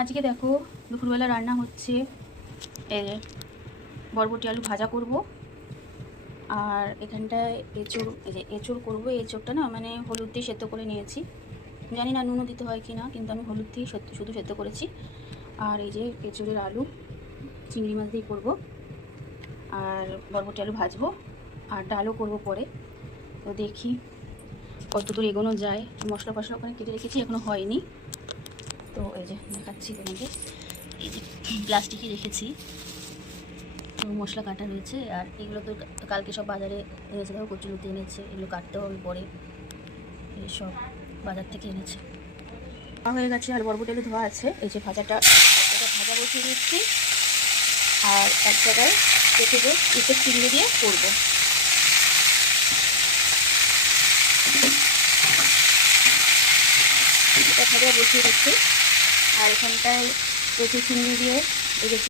আজকে দেখো দুপুরবেলা রান্না হচ্ছে এই যে বরবটি আলু ভাজা করব। আর এখানটায় এঁচড়, এই যে এঁচড় করবো। এঁচড়টা না মানে হলুদ দিয়ে সেদ্ধ করে নিয়েছি, জানি না নুনও দিতে হয় কি না, কিন্তু আমি হলুদ দিয়ে শুধু সেদ্ধ করেছি। আর এই যে এঁচড়ের আলু চিংড়ি মাছ দিয়ে করবো, আর বরবটি আলু ভাজবো, আর ডালও করব পরে। তো দেখি কত দূর এগোনো যায়। মশলা ফসলা ওখানে কেটে রেখেছি, এখনও হয়নি। তো এই যে দেখাচ্ছি তোমাকে, এই যে প্লাস্টিকে রেখেছি, তো মশলা কাটা রয়েছে। আর এগুলো তো কালকে সব বাজারে এনেছে, দেখো কচুলতি এনেছে, এগুলো কাটতে হবে পরে, এইসব বাজার থেকে এনেছে। হয়ে গেছে, আর বরবটি আলু ধোয়া আছে। এই যে ভাজাটা ভাজা বসিয়ে দিচ্ছি, আর এক জায়গায় কেটে দিয়ে একটু চিংড়ি দিয়ে করবো। এটা ভাজা বসিয়ে দিচ্ছি, আর এখানটায় একটু চিংড়ি দিয়ে এই যে